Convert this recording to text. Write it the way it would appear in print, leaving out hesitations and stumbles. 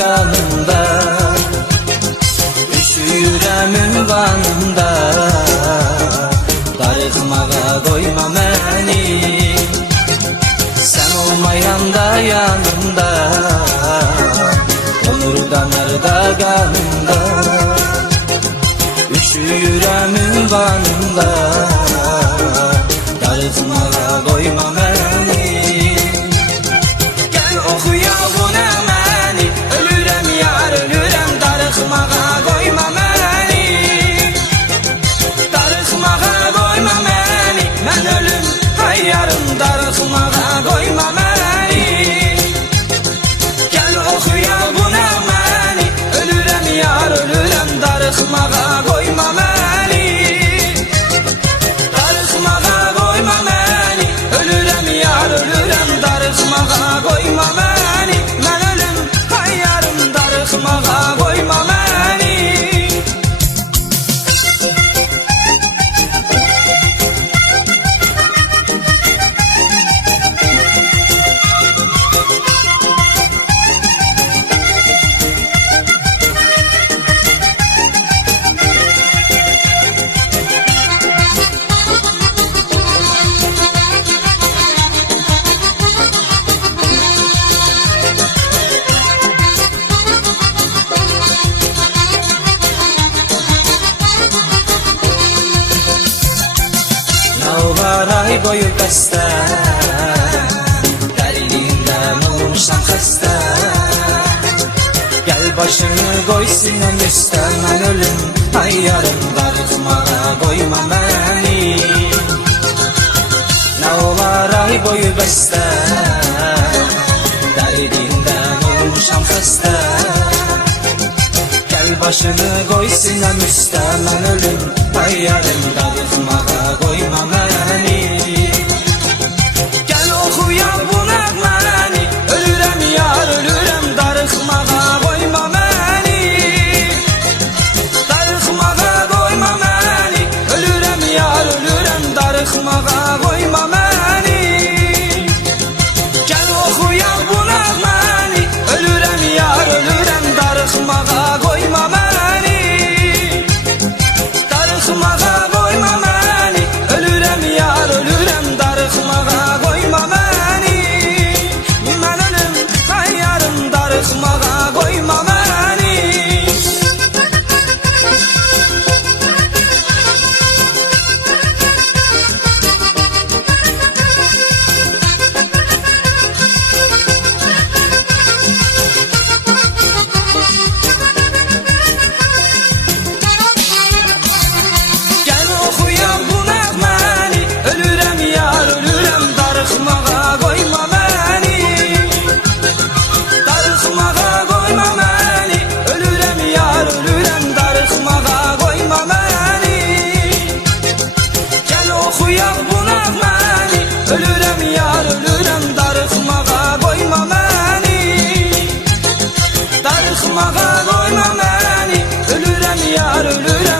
qanımda, üşüyürəm ünvanımda. Darıxmağa qoyma məni, sən olmayanda yanımda, olur damarda qanımda. Üşüyürəm ünvanımda, darıxmağa qoyma məni. Gəl oxuya bu nə məni, ölürəm yar ölürəm, darıxmağa qoyma məni. Darıxmağa qoyma məni, mən ölüm hayyarım, darıxmağa qoyma məni. Gəl oxuya bu nə məni, ölürəm yar ölürəm, darıxmağa qoyma məni. Darıxmağa qoyma məni, ölürəm yar ölürəm, darıxmağa qoyma məni. Mən ölüm hayyarım, darıxmağa qoyma məni. Yalvar ay boyu bəstə, dərilindən olmuşam xəstə. Gəl başını qoy sinəm üstə, mən ölüm hayyarım, darıxmağa qoyma məni. Nə olar ay boyu bəstə, dərilindən olmuşam xəstə. Gəl başını qoy sinəm üstə, mən ölüm hayyarım, darıxmağa qoyma məni. Gəl oxuya bu nəğməni, ölürəm yar ölürəm, darıxmağa qoyma məni. Darıxmağa qoyma məni, ölürəm yar ölürəm, darıxmağa qoyma məni. Gəl oxuya bu nəğməni, ölürəm yar ölürəm, darıxmağa qoyma məni. Darıxmağa qoyma məni, ölürəm yar ölürəm, darıxmağa qoyma məni. Mən ölüm hayyarım, darıxmağa qoyma məni. Gəl oxuya bu nəğməni, ölürəm yar ölürəm, darıxmağa qoyma məni. Darıxmağa qoyma məni, ölürəm yar ölürəm, darıxmağa qoyma məni. Gəl oxuya bu nəğməni, ölürəm yar ölürəm, darıxmağa qoyma məni. Darıxmağa qoyma məni, ölürəm yar ölürəm.